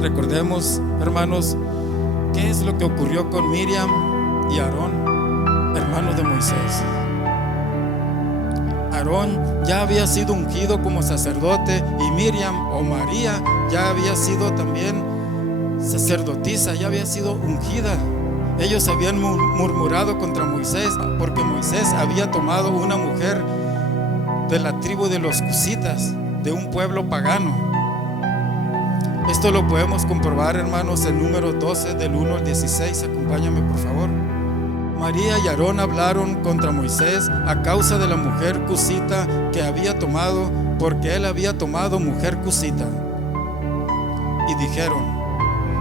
Recordemos, hermanos, qué es lo que ocurrió con Miriam y Aarón, hermanos de Moisés. Aarón ya había sido ungido como sacerdote y Miriam o María ya había sido también sacerdotisa, ya había sido ungida. Ellos habían murmurado contra Moisés porque Moisés había tomado una mujer de la tribu de los cusitas, de un pueblo pagano. Esto lo podemos comprobar, hermanos, en Números 12 del 1 al 16. Acompáñame, por favor. María y Aarón hablaron contra Moisés a causa de la mujer cusita que había tomado, porque él había tomado mujer cusita. Y dijeron: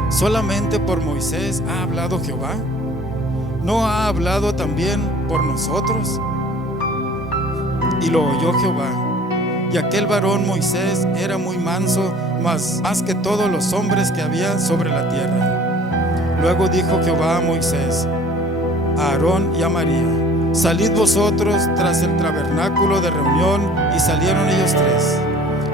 ¿solamente por Moisés ha hablado Jehová? ¿No ha hablado también por nosotros? Y lo oyó Jehová. Y aquel varón Moisés era muy manso, más que todos los hombres que había sobre la tierra. Luego dijo Jehová a Moisés, a Aarón y a María: salid vosotros tras el tabernáculo de reunión. Y salieron ellos tres.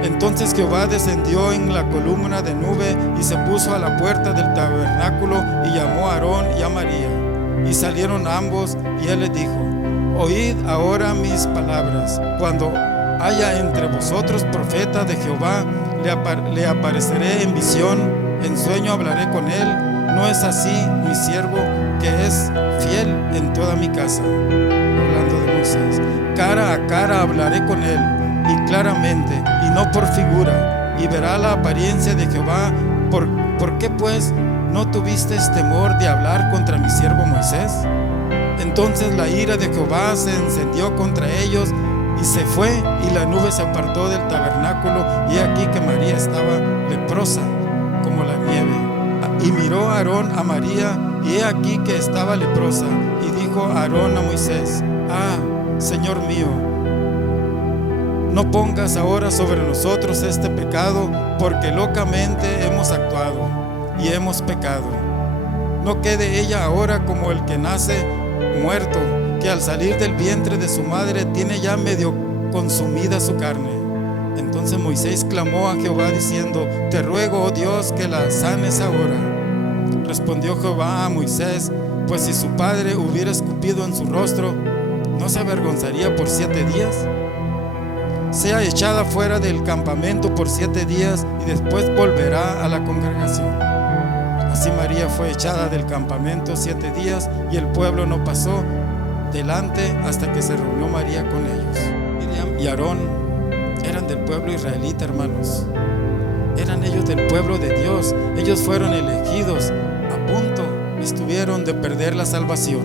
Entonces Jehová descendió en la columna de nube y se puso a la puerta del tabernáculo y llamó a Aarón y a María. Y salieron ambos, y él les dijo: oíd ahora mis palabras. Cuando haya entre vosotros profeta de Jehová, le apareceré en visión, en sueño hablaré con él. ¿No es así mi siervo, que es fiel en toda mi casa? Hablando de Moisés. Cara a cara hablaré con él, y claramente, y no por figura, y verá la apariencia de Jehová. ¿Por qué pues no tuviste temor de hablar contra mi siervo Moisés? Entonces la ira de Jehová se encendió contra ellos, y se fue, y la nube se apartó del tabernáculo, y aquí que María estaba leprosa como la nieve. Y miró a Aarón a María, y he aquí que estaba leprosa. Y dijo Aarón a Moisés: Señor mío, no pongas ahora sobre nosotros este pecado, porque locamente hemos actuado y hemos pecado. No quede ella ahora como el que nace muerto, que al salir del vientre de su madre tiene ya medio consumida su carne. Entonces Moisés clamó a Jehová diciendo: te ruego, oh Dios, que la sanes ahora. Respondió Jehová a Moisés: pues si su padre hubiera escupido en su rostro, ¿no se avergonzaría por 7 días? Sea echada fuera del campamento por 7 días, y después volverá a la congregación. Así María fue echada del campamento 7 días, y el pueblo no pasó delante hasta que se reunió María con ellos. Miriam y Aarón eran del pueblo israelita, hermanos. Eran ellos del pueblo de Dios. Ellos fueron elegidos. A punto estuvieron de perder la salvación.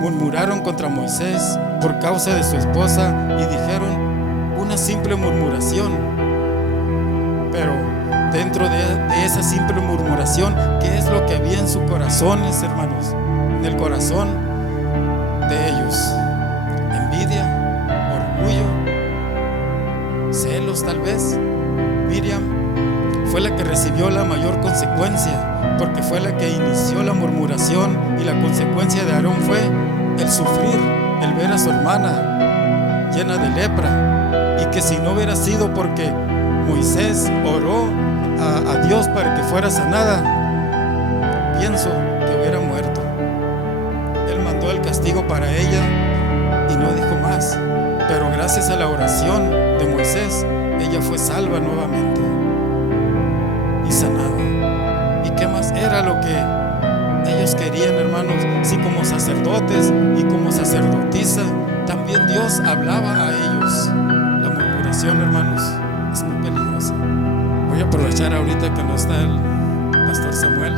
Murmuraron contra Moisés por causa de su esposa y dijeron una simple murmuración. Pero dentro de esa simple murmuración, ¿qué es lo que había en sus corazones, hermanos? En el corazón de ellos: envidia, orgullo, celos tal vez. Miriam fue la que recibió la mayor consecuencia, porque fue la que inició la murmuración, y la consecuencia de Aarón fue el sufrir, el ver a su hermana llena de lepra, y que si no hubiera sido porque Moisés oró a Dios para que fuera sanada, pienso que hubiera muerto. Él mandó el castigo para ella y no dijo más, pero gracias a la oración de Moisés, ella fue salva nuevamente y sanada. ¿Y qué más era lo que ellos querían, hermanos? Si como sacerdotes y como sacerdotisa también Dios hablaba a ellos. La murmuración, hermanos, es muy peligrosa. Voy a aprovechar ahorita que no está el pastor Samuel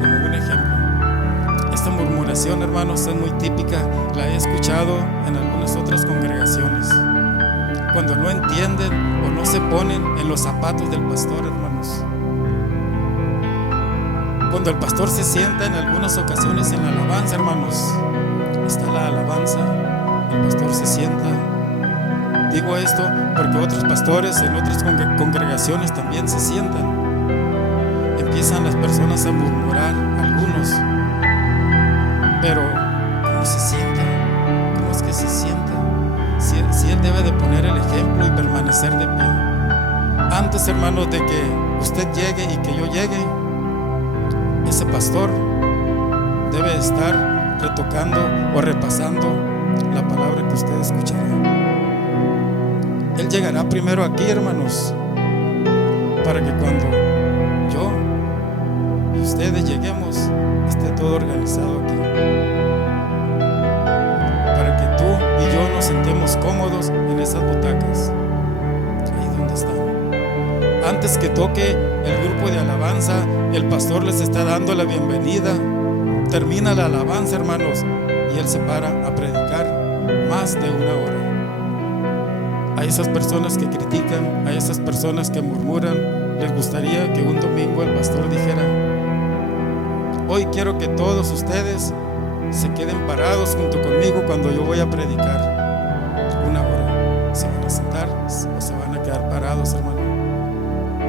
como un ejemplo. Esta murmuración, hermanos, es muy típica. La he escuchado en algunas otras congregaciones, cuando no entienden o no se ponen en los zapatos del pastor, hermanos. Cuando el pastor se sienta en algunas ocasiones en la alabanza, hermanos, está la alabanza, el pastor se sienta. Digo esto porque otros pastores en otras congregaciones también se sientan. Empiezan las personas a murmurar, algunos. Pero, ¿cómo se sienta? ¿Cómo es que se sienta? Si él debe de poner el ejemplo y permanecer de pie. Antes, hermanos, de que usted llegue y que yo llegue, ese pastor debe estar retocando o repasando la palabra que usted escuchará. Él llegará primero aquí, hermanos, para que cuando yo y ustedes lleguemos, esté todo organizado aquí, para que tú y yo nos sentemos cómodos en esas butacas, ahí donde están. Antes que toque el grupo de alabanza, el pastor les está dando la bienvenida. Termina la alabanza, hermanos, y él se para a predicar más de 1 hora. A esas personas que critican, a esas personas que murmuran, les gustaría que un domingo el pastor dijera: hoy quiero que todos ustedes se queden parados junto conmigo cuando yo voy a predicar 1 hora. ¿Se van a sentar o se van a quedar parados, hermano?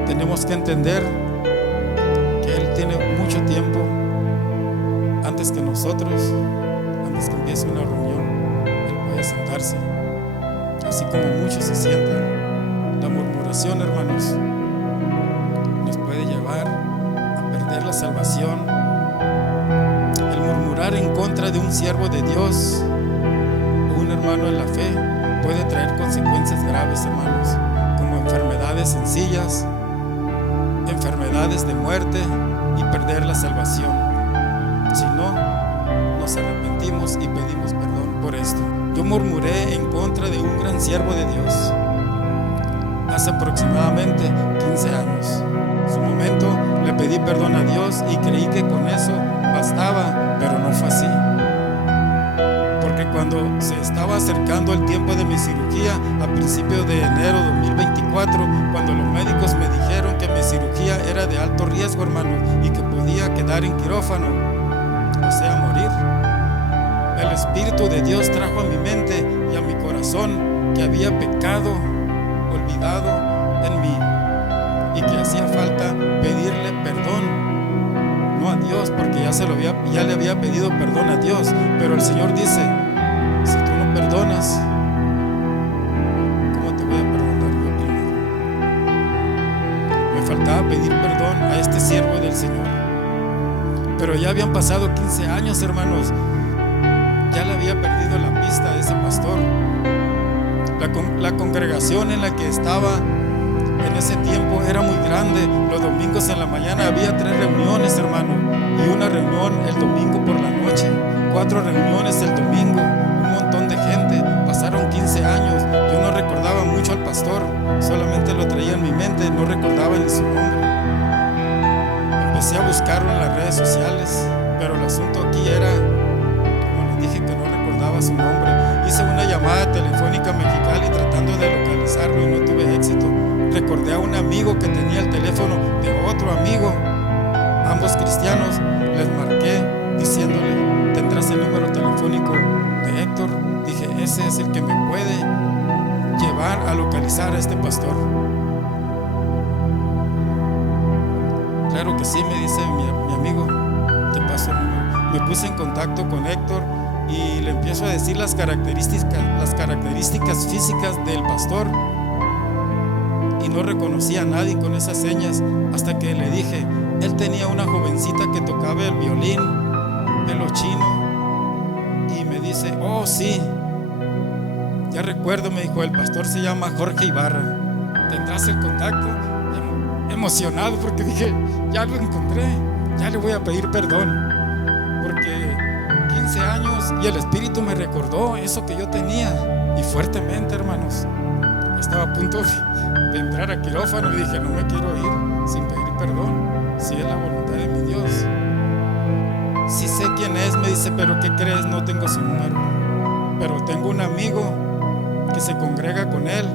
Tenemos que entender que Él tiene mucho tiempo antes que nosotros, antes que empiece una reunión. Él puede sentarse, así como muchos se sientan. La murmuración, hermanos, nos puede llevar a perder la salvación. El murmurar en contra de un siervo de Dios o un hermano en la fe puede traer consecuencias graves, hermanos, como enfermedades sencillas, enfermedades de muerte y perder la salvación, si no nos arrepentimos y pedimos perdón por esto. Yo murmuré en contra de un gran siervo de Dios hace aproximadamente 15 años. En su momento le pedí perdón a Dios y creí que con eso bastaba, pero no fue así. Porque cuando se estaba acercando el tiempo de mi cirugía, a principios de enero de 2024, cuando los médicos me dijeron que mi cirugía era de alto riesgo, hermano, y que podía quedar en quirófano, o sea, morir, el Espíritu de Dios trajo a mi mente y a mi corazón que había pecado, olvidado en mí, y que hacía falta pedirle perdón. No a Dios, porque ya le había pedido perdón a Dios, pero el Señor dice: si tú no perdonas, ¿cómo te voy a perdonar yo primero? Me faltaba pedir perdón a este siervo del Señor, pero ya habían pasado 15 años, hermanos. Ya le había perdido la pista a ese pastor. La congregación en la que estaba en ese tiempo era muy grande. Los domingos en la mañana había 3 reuniones, hermano, y una reunión el domingo por la noche, 4 reuniones el domingo, un montón de gente. Pasaron 15 años. Yo no recordaba mucho al pastor, solamente lo traía en mi mente, no recordaba ni su nombre. Empecé a buscarlo en las redes sociales, pero el asunto aquí era, como les dije, que no recordaba su nombre. Hice una llamada telefónica a Mexicali tratando de localizarlo y no tuve éxito. Recordé a un amigo que tenía el teléfono de otro amigo, ambos cristianos. Les marqué diciéndole: ¿tendrás el número telefónico de Héctor? Dije: ese es el que me puede llevar a localizar a este pastor. Claro que sí, me dice mi amigo, te paso el número. Me puse en contacto con Héctor y le empiezo a decir las características físicas del pastor, y no reconocía a nadie con esas señas, hasta que le dije: él tenía una jovencita que tocaba el violín, pelo chino, y me dice: oh sí, ya recuerdo, me dijo, el pastor se llama Jorge Ibarra, ¿tendrás el contacto? Emocionado porque dije: ya lo encontré, ya le voy a pedir perdón, porque 15 años y el Espíritu me recordó eso que yo tenía, y fuertemente, hermanos. Estaba a punto de entrar a quirófano y dije: no me quiero ir sin pedir perdón, si es la voluntad de mi Dios. Si sé quién es, me dice, pero ¿qué crees? No tengo su número, pero tengo un amigo que se congrega con él.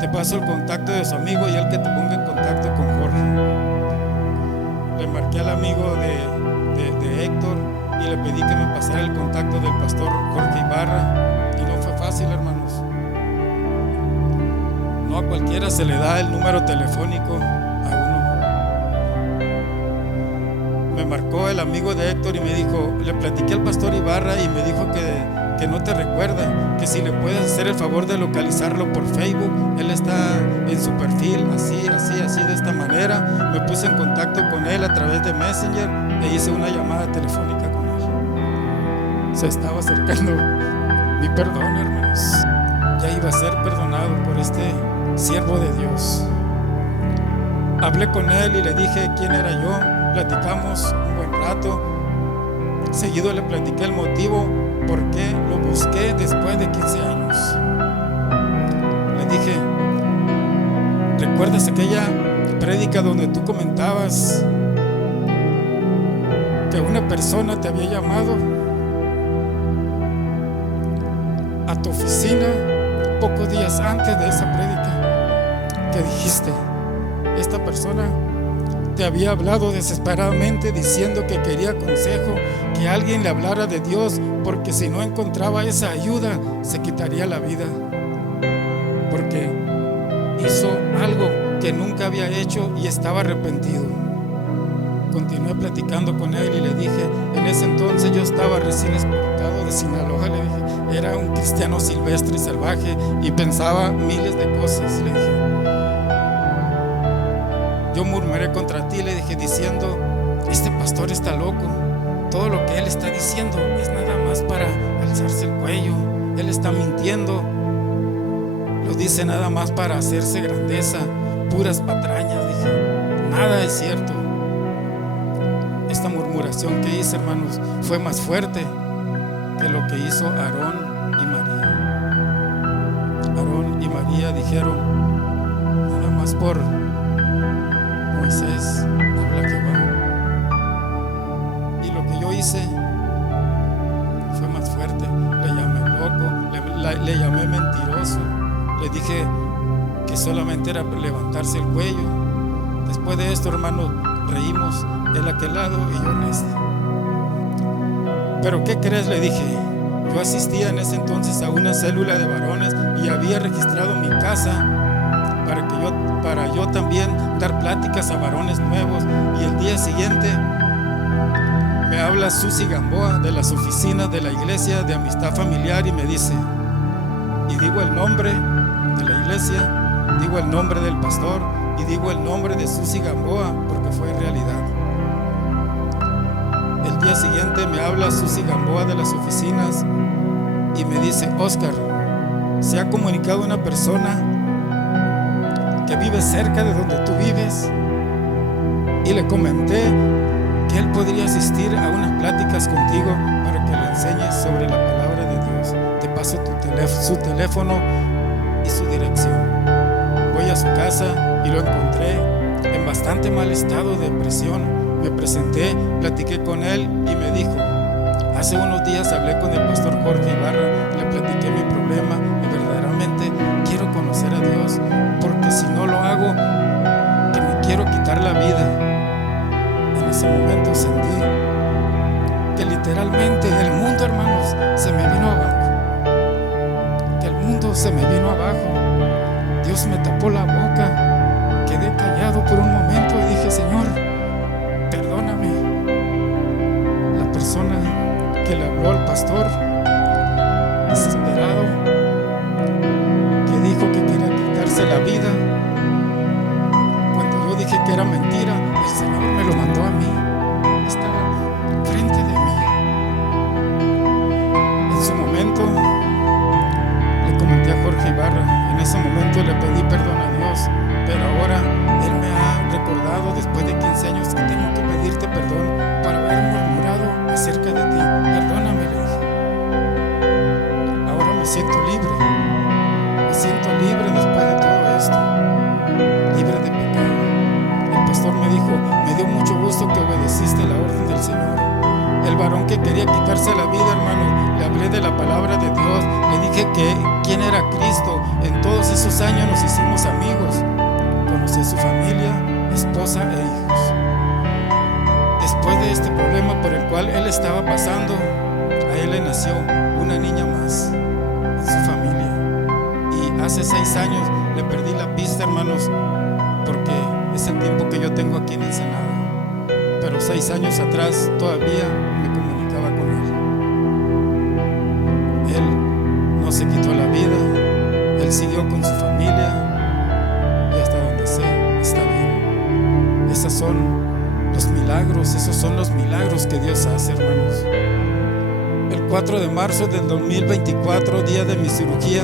Te paso el contacto de su amigo y él que te ponga en contacto con Jorge. Le marqué al amigo de Héctor y le pedí que me pasara el contacto del pastor Jorge Ibarra, y no fue fácil, hermanos. No a cualquiera se le da el número telefónico a uno. Me marcó el amigo de Héctor y me dijo, le platiqué al pastor Ibarra y me dijo que que no te recuerda, que si le puedes hacer el favor de localizarlo por Facebook. Él está en su perfil, así, de esta manera. Me puse en contacto con él a través de Messenger e hice una llamada telefónica con él. Se estaba acercando mi perdón, hermanos. Ya iba a ser perdonado por este siervo de Dios. Hablé con él y le dije quién era yo. Platicamos un buen rato. Seguido le platiqué el motivo por qué lo busqué después de 15 años. Le dije: ¿recuerdas aquella prédica donde tú comentabas que una persona te había llamado a tu oficina pocos días antes de esa prédica? Que dijiste: esta persona te había hablado desesperadamente diciendo que quería consejo, que alguien le hablara de Dios, porque si no encontraba esa ayuda se quitaría la vida, porque hizo algo que nunca había hecho y estaba arrepentido. Continué platicando con él y le dije: en ese entonces yo estaba recién exportado de Sinaloa. Le dije: era un cristiano silvestre y salvaje y pensaba miles de cosas. Le dije: yo murmuré contra ti, le dije, diciendo: este pastor está loco. Todo lo que él está diciendo es nada más para alzarse el cuello. Él está mintiendo. Lo dice nada más para hacerse grandeza, puras patrañas. Dije: nada es cierto. Esta murmuración que hice, hermanos, fue más fuerte que lo que hizo Aarón y María. Aarón y María dijeron: nada más por Moisés habla Jehová. Y lo que yo hice fue más fuerte. Le llamé loco, le llamé mentiroso. Le dije que solamente era levantarse el cuello. Después de esto, hermanos, reímos él a aquel lado y yo en este. ¿Pero qué crees?, le dije. Yo asistía en ese entonces a una célula de varones y había registrado mi casa para yo también dar pláticas a varones nuevos. Y el día siguiente me habla Susi Gamboa de las oficinas de la iglesia de Amistad Familiar y me dice, y digo el nombre de la iglesia, digo el nombre del pastor y digo el nombre de Susi Gamboa porque fue realidad. El día siguiente me habla Susi Gamboa de las oficinas y me dice: Oscar, se ha comunicado una persona que vive cerca de donde tú vives, y le comenté que él podría asistir a unas pláticas contigo para que le enseñes sobre la palabra de Dios. Te paso su teléfono y su dirección. Voy a su casa y lo encontré en bastante mal estado de depresión. Me presenté, platiqué con él y me dijo: hace unos días hablé con el pastor Jorge Ibarra, le platiqué mi problema y verdaderamente quiero conocer a Dios, porque si no lo hago, que me quiero quitar la vida. En ese momento sentí que literalmente el mundo, hermanos, se me vino abajo. Que el mundo se me vino abajo. Dios me tapó la boca. Quedé callado por un momento y dije: Señor, perdóname. La persona que le habló al pastor, desesperado, que dijo que quería quitarse la vida, cuando yo dije que era mentira, el Señor me lo mandó a mí. Estaba frente de mí. En su momento le comenté a Jorge Ibarra. En ese momento le pedí perdón a Dios, pero ahora Él me ha recordado después de 15 años que tengo que pedirte perdón por haber murmurado acerca de ti. Perdóname, le dije. Ahora me siento libre. Me siento libre después de todo esto. Libre de pecado. El pastor me dijo: me dio mucho gusto que obedeciste la orden del Señor. El varón que quería quitarse la vida, hermano, le hablé de la palabra de Dios. Le dije que quién era Cristo. En todos esos años nos hicimos amigos. Conocí a su familia, esposa e hijos. Después de este problema por el cual él estaba pasando, a él le nació una niña más en su familia. Y hace 6 años le perdí la pista, hermanos, porque es el tiempo que yo tengo aquí en Ensenada. Pero 6 años atrás todavía me comunicaba con él. no se quitó la vida, él siguió con su familia y hasta donde sé, está bien. Esos son los milagros, esos son los milagros que Dios hace, hermanos. El 4 de marzo del 2024, día de mi cirugía,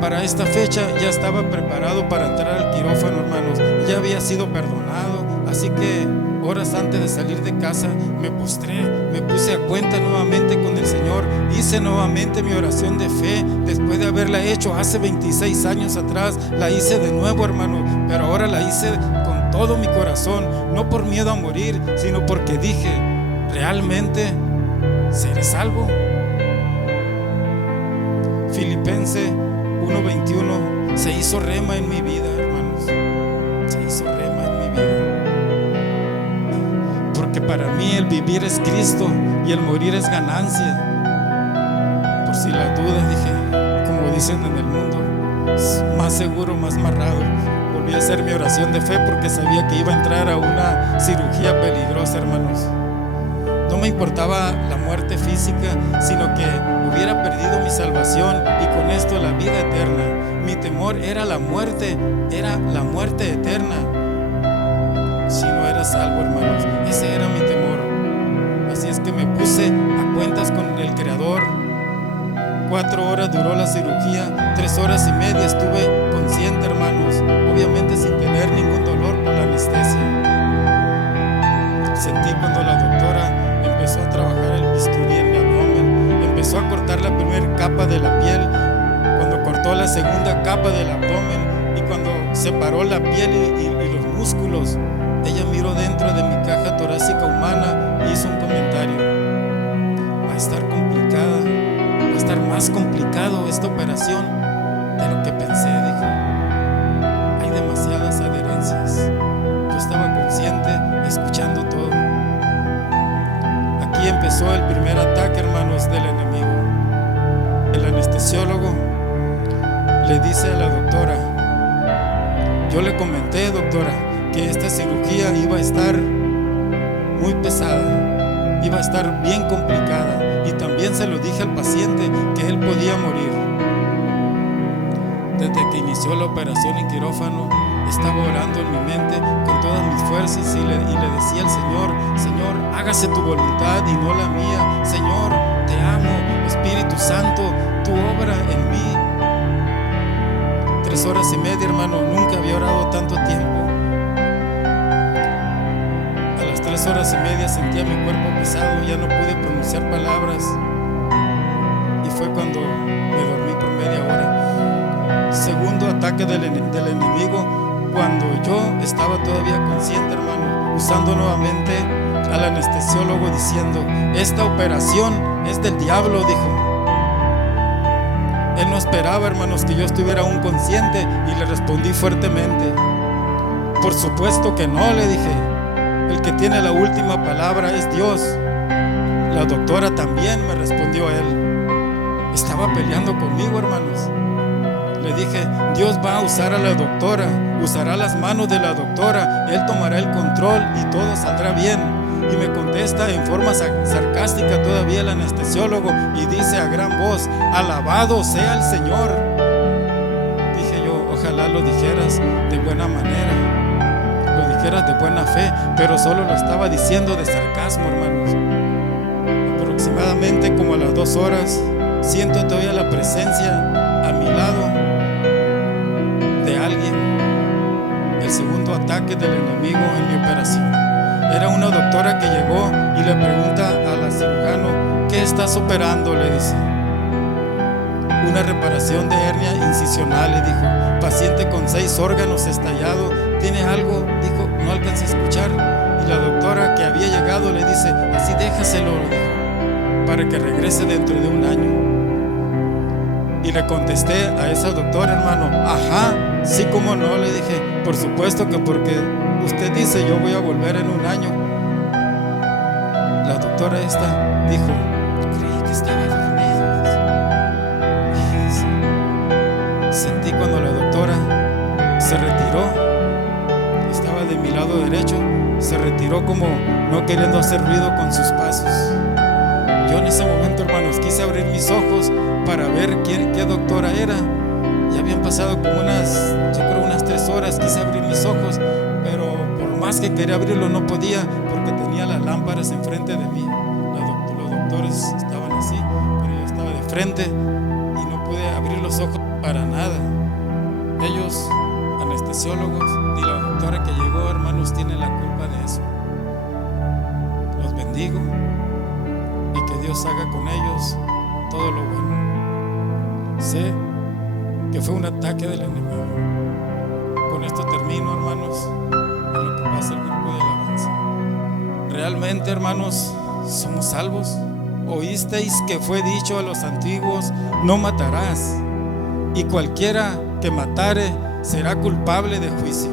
para esta fecha ya estaba preparado para entrar al quirófano, hermanos. Ya había sido perdonado, así que horas antes de salir de casa me postré, me puse a cuenta nuevamente con el Señor, hice nuevamente mi oración de fe. Después de haberla hecho hace 26 años atrás, la hice de nuevo, hermanos, pero ahora la hice con todo mi corazón, no por miedo a morir, sino porque dije, realmente seré salvo. Filipenses 1:21 se hizo rema en mi vida, hermanos. Se hizo rema en mi vida. Porque para mí el vivir es Cristo y el morir es ganancia. Por si la duda, dije, como dicen en el mundo, más seguro, más marrado. Volví a hacer mi oración de fe porque sabía que iba a entrar a una cirugía peligrosa, hermanos. No me importaba la muerte física, sino que hubiera perdido mi salvación y con esto la vida eterna. Mi temor era la muerte eterna. Si no era salvo, hermanos, ese era mi temor. Así es que me puse a cuentas con el Creador. 4 horas duró la cirugía, 3 horas y media estuve consciente, hermanos, obviamente sin tener ningún dolor por la anestesia. Sentí cuando la doctora empezó a trabajar el bisturí en mi abdomen, empezó a cortar la primera capa de la piel, cuando cortó la segunda capa del abdomen y cuando separó la piel y los músculos, ella miró dentro de mi caja torácica humana y hizo un comentario: va a estar complicada, va a estar más complicado esta operación de lo que pensé, dijo. Hay demasiadas adherencias. Yo estaba consciente, escuchando todo. Aquí empezó el primer ataque, hermanos, del enemigo. El anestesiólogo le dice a la doctora: yo le comenté, doctora, que esta cirugía iba a estar muy pesada, iba a estar bien complicada, y también se lo dije al paciente que él podía morir. Desde que inició la operación en quirófano, estaba orando en mi mente con todas mis fuerzas y le decía al Señor: Señor, hágase tu voluntad y no la mía. Señor, te amo, Espíritu Santo, tu obra en mí. 3 horas y media, hermano, nunca había orado tanto tiempo. A las 3 horas y media sentía mi cuerpo pesado, ya no pude pronunciar palabras y fue cuando me dormí por media hora. Segundo ataque del enemigo, cuando yo estaba todavía consciente, hermano, usando nuevamente al anestesiólogo diciendo: esta operación es del diablo, dijo. Él no esperaba, hermanos, que yo estuviera aún consciente y le respondí fuertemente: por supuesto que no, le dije. El que tiene la última palabra es Dios. La doctora también, me respondió él. Estaba peleando conmigo, hermanos. Le dije: Dios va a usar a la doctora, usará las manos de la doctora, Él tomará el control y todo saldrá bien. Y me contesta en forma sarcástica todavía el anestesiólogo y dice a gran voz: alabado sea el Señor. Dije yo: ojalá lo dijeras de buena manera, lo dijeras de buena fe, pero solo lo estaba diciendo de sarcasmo, hermanos. Aproximadamente como a las 2 horas siento todavía la presencia a mi lado de alguien. El segundo ataque del enemigo en mi operación. Era una doctora que llegó y le pregunta a la cirujano: ¿qué estás operando?, le dice. Una reparación de hernia incisional, le dijo. Paciente con 6 órganos estallados. ¿Tiene algo?, dijo. No alcancé a escuchar. Y la doctora que había llegado le dice: así déjaselo, le dijo, para que regrese dentro de 1 año. Y le contesté a esa doctora, hermano: ajá, sí, como no, le dije. Por supuesto que porque usted dice yo voy a volver en 1 año. La doctora esta dijo: creí que estaba dormido. Sentí cuando la doctora se retiró, estaba de mi lado derecho, se retiró como no queriendo hacer ruido con sus pasos. Yo en ese momento, hermanos, quise abrir mis ojos para ver qué doctora era. Ya habían pasado como unas 3 horas. Quise abrir mis ojos, pero por más que quería abrirlo no podía, porque tenía las lámparas enfrente de mí. Los doctores estaban así, pero yo estaba de frente y no pude abrir los ojos para nada. Ellos, anestesiólogos, ni la doctora que llegó, hermanos, tienen la culpa de eso. Los bendigo y que Dios haga con ellos todo lo bueno. Sé que fue un ataque del enemigo. Con esto termino, hermanos, en lo que pasa el grupo de alabanza. Realmente, hermanos, somos salvos. Oísteis que fue dicho a los antiguos: no matarás, y cualquiera que matare será culpable de juicio.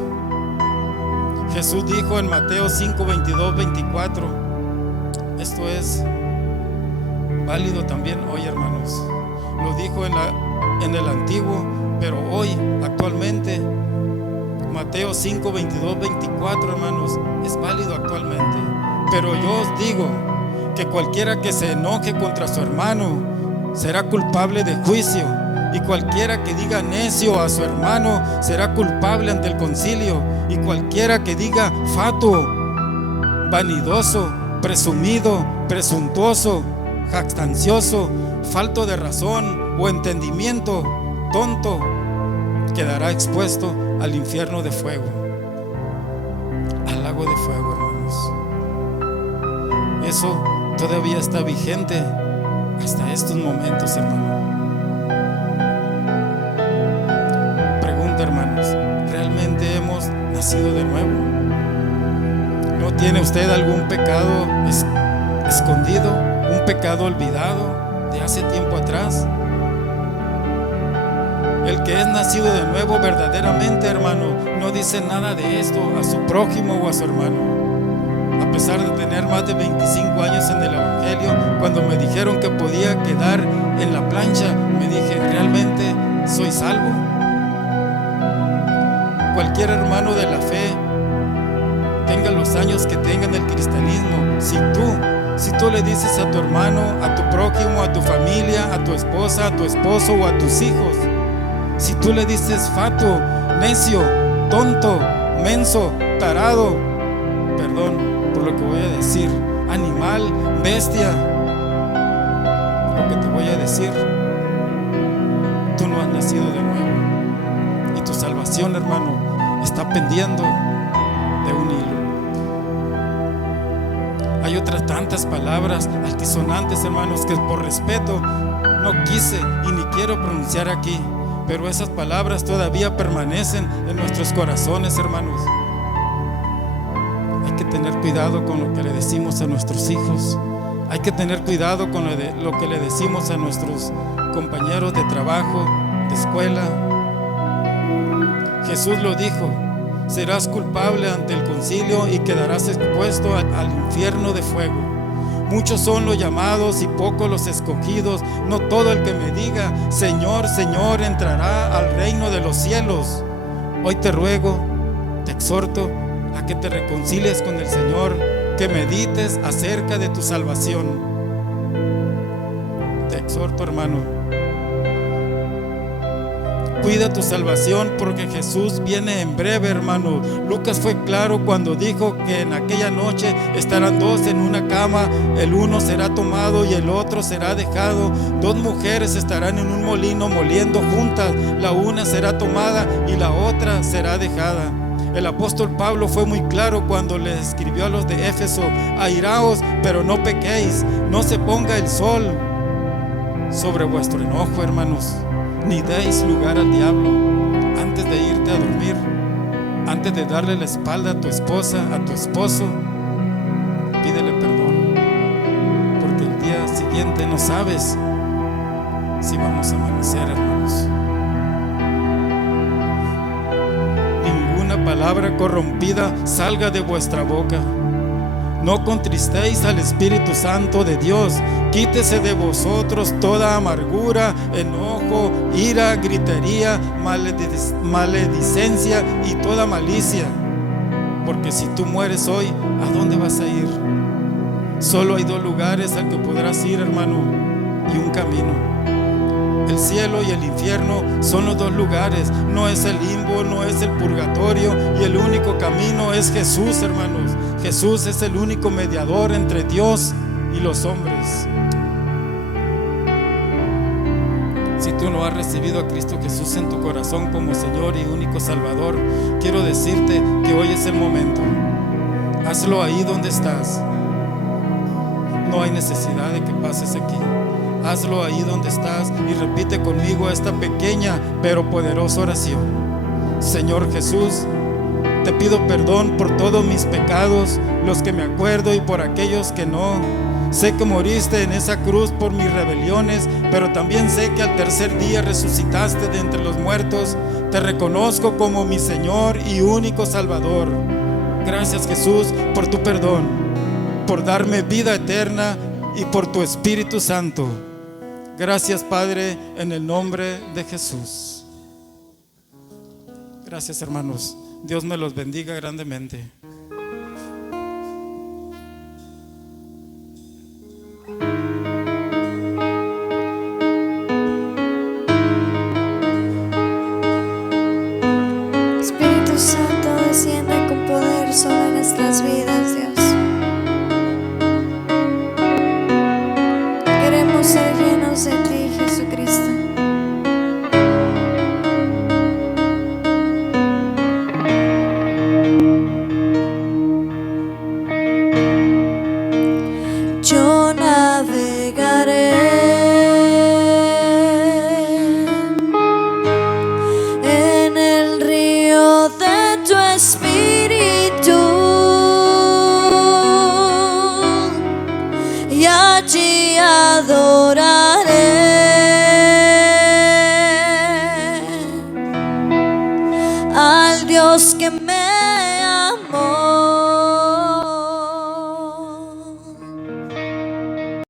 Jesús dijo en Mateo 5, 22, 24. Esto es válido también hoy, hermanos. Lo dijo en el antiguo, pero hoy, actualmente, Mateo 5, 22, 24, hermanos, es válido actualmente. Pero yo os digo que cualquiera que se enoje contra su hermano será culpable de juicio, y cualquiera que diga necio a su hermano será culpable ante el concilio, y cualquiera que diga fatuo, vanidoso, presumido, presuntuoso, jactancioso, falto de razón o entendimiento, tonto, quedará expuesto al infierno de fuego, al lago de fuego, hermanos. Eso todavía está vigente hasta estos momentos, hermano. Pregunta, hermanos, ¿realmente hemos nacido de nuevo? ¿No tiene usted algún pecado escondido, un pecado olvidado de hace tiempo atrás? El que es nacido de nuevo verdaderamente, hermano, no dice nada de esto a su prójimo o a su hermano. A pesar de tener más de 25 años en el evangelio, cuando me dijeron que podía quedar en la plancha, me dije: ¿realmente soy salvo? Cualquier hermano de la fe, tenga los años que tenga en el cristianismo, si tú le dices a tu hermano, a tu prójimo, a tu familia, a tu esposa, a tu esposo o a tus hijos, si tú le dices fatuo, necio, tonto, menso, tarado, perdón por lo que voy a decir, animal, bestia, lo que te voy a decir, tú no has nacido de nuevo, y tu salvación, hermano, está pendiendo de un hilo. Hay otras tantas palabras altisonantes, hermanos, que por respeto no quise y ni quiero pronunciar aquí, pero esas palabras todavía permanecen en nuestros corazones, hermanos. Hay que tener cuidado con lo que le decimos a nuestros hijos. Hay que tener cuidado con lo que le decimos a nuestros compañeros de trabajo, de escuela. Jesús lo dijo: serás culpable ante el concilio y quedarás expuesto al infierno de fuego. Muchos son los llamados y pocos los escogidos. No todo el que me diga Señor, Señor entrará al reino de los cielos. Hoy te ruego, te exhorto a que te reconcilies con el Señor, que medites acerca de tu salvación. Te exhorto, hermano, cuida tu salvación, porque Jesús viene en breve, hermano. Lucas fue claro cuando dijo que en aquella noche estarán 2 en una cama, el uno será tomado y el otro será dejado. 2 mujeres estarán en un molino moliendo juntas, la una será tomada y la otra será dejada. El apóstol Pablo fue muy claro cuando le escribió a los de Éfeso: airaos, pero no pequéis, no se ponga el sol sobre vuestro enojo, hermanos, ni deis lugar al diablo. Antes de irte a dormir, antes de darle la espalda a tu esposa, a tu esposo, pídele perdón, porque el día siguiente no sabes si vamos a amanecer, hermanos. Ninguna palabra corrompida salga de vuestra boca. No contristéis al Espíritu Santo de Dios. Quítese de vosotros toda amargura, enojo, ira, gritería, maledicencia y toda malicia. Porque si tú mueres hoy, ¿a dónde vas a ir? Solo hay dos lugares al que podrás ir, hermano, y un camino. El cielo y el infierno son los dos lugares. No es el limbo, no es el purgatorio. Y el único camino es Jesús, hermanos. Jesús es el único mediador entre Dios y los hombres. Si tú no has recibido a Cristo Jesús en tu corazón como Señor y único Salvador, quiero decirte que hoy es el momento. Hazlo ahí donde estás. No hay necesidad de que pases aquí. Hazlo ahí donde estás y repite conmigo esta pequeña pero poderosa oración. Señor Jesús, te pido perdón por todos mis pecados, los que me acuerdo y por aquellos que no. Sé que moriste en esa cruz por mis rebeliones, pero también sé que al tercer día resucitaste de entre los muertos. Te reconozco como mi Señor y único Salvador. Gracias, Jesús, por tu perdón, por darme vida eterna y por tu Espíritu Santo. Gracias, Padre, en el nombre de Jesús. Gracias, hermanos. Dios me los bendiga grandemente. Espíritu Santo, desciende con poder sobre nuestras vidas, Dios. Queremos ser llenos de ti, Jesucristo. Yo navegaré en el río de tu Espíritu y allí adoraré